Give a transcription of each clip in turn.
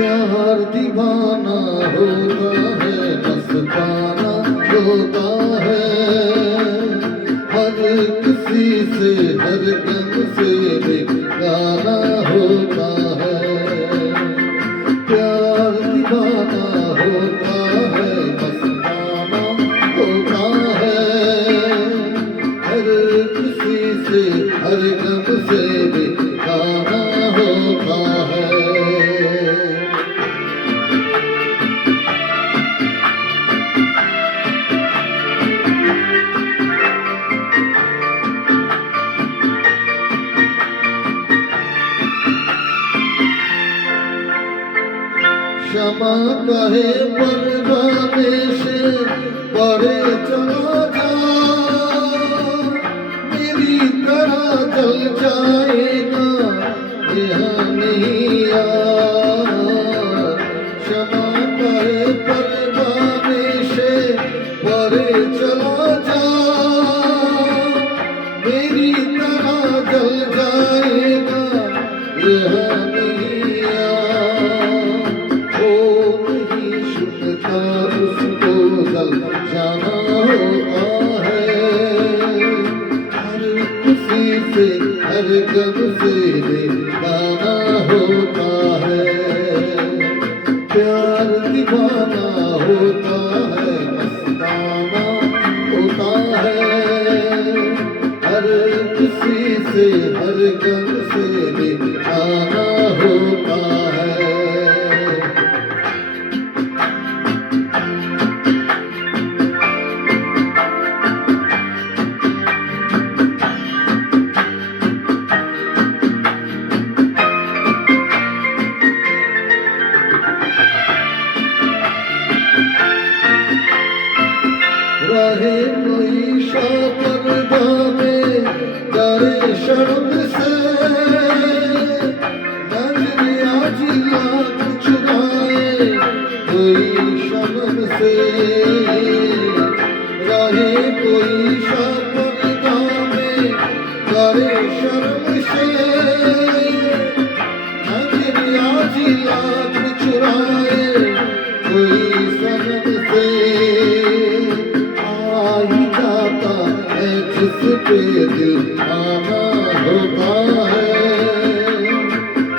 प्यार दीवाना होता है, मस्ताना होता है। हर किसी से हर गम से बेगाना होता है। प्यार दीवाना होता है, मस्ताना होता है। हर किसी से हर गम से बेगाना होता है। क्षमा कहे परवाने से परे चला जा, मेरी तरह जल जाएगा यह नहीं यार। क्षमा कहे परवाने से परे चला जा, मेरी तरह जल जाएगा यह नहीं यार। उसको जल जाना होता है। हर किसी से हर गम से बेगाना होता है। प्यार दीवाना होता है, मस्ताना होता है। हर किसी से हर गम से बेगाना होता है। रहे कोई शापर्दा में डरे शर्म से, नजरिया जिला चुराए कोई शर्म से। रहे कोई शापर्दा में डरे शर्म से, नजरिया जिला चुराए कोई शर्म से। जिस पे दिल आना होता है।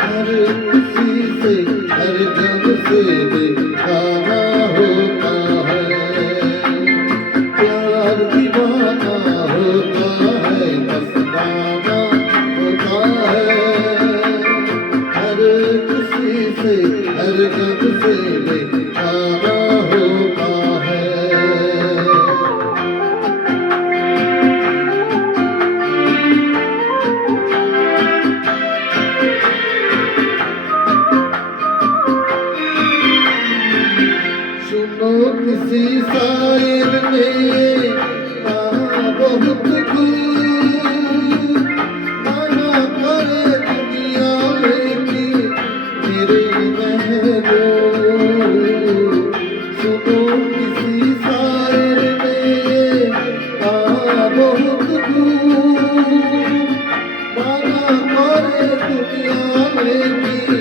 हर किसी से हर गम से बेगाना होता है। प्यार दीवाना होता है, मस्ताना होता है। हर किसी से हर गम से बेगाना होता है। किसी शायर ने कहा बहुत खूब, मना करे दुनिया में कि मेरे महबूब। सुनो किसी शायर ने कहा बहुत खूब, मना करे दुनिया में कि